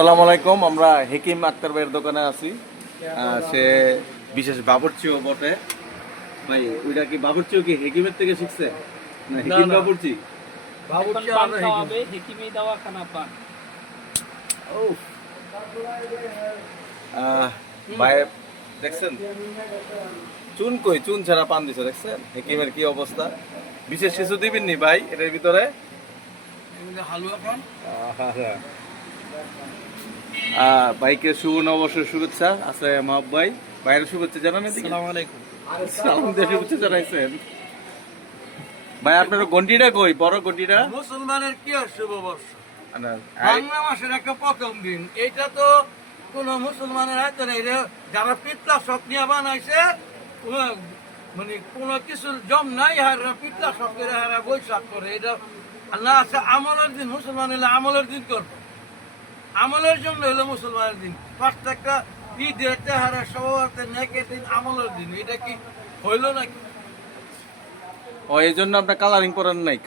আসসালামু আলাইকুম। আমরা হেকিম আক্তার ভাইয়ের দোকানে আছি। সে বিশেষ বাবুর্চিও বটে। ভাই ওইটা কি বাবুর্চিও কি হেকিমের থেকে শিখছে না হেকিম বাবুর্চি? বাবুর্চি পান খাওয়াবে, হেকিমি দাওয়াখানা পান। উফ। ভাই দেখছেন চুন কই, চুন ছাড়া পান দিছে দেখছেন? হেকিমের কি অবস্থা? বিশেষ কিছু দিবেন নি ভাই এটার ভিতরে? হালুয়া পান। ভাইকে শুভ নববর্ষের শুভেচ্ছা আছে মাহবুব ভাই। ভাইয়ের শুভেচ্ছা জানান। আসসালামু আলাইকুম। সালাম দিয়ে শুভেচ্ছা জানাইছেন। ভাই আপনার গন্ডিটা কই, বড় গন্ডিটা? মুসলমানের কি আর শুভবর্ষ? না, বাংলা মাসের একটা প্রথম দিন, এইটা তো কোন মুসলমানের হাতে নেই। যারা পিতলা শখ নিয়ে বানাইছে, মানে কোন কিছুর জম নাই, হারা পিতলা শখ করে হারা বৈশাখ করে। এটা না আছে আমলের দিন, মুসলমান হলে আমলের দিন করবো, আমলের জন্য হলো মুসলমানের দিন। প্রত্যেকটা ঈদের হারা সবার নেকের দিন আমলের দিন, এটা কি হইলো নাকি? ও এই জন্য আপনার কালারিং করেন নাই?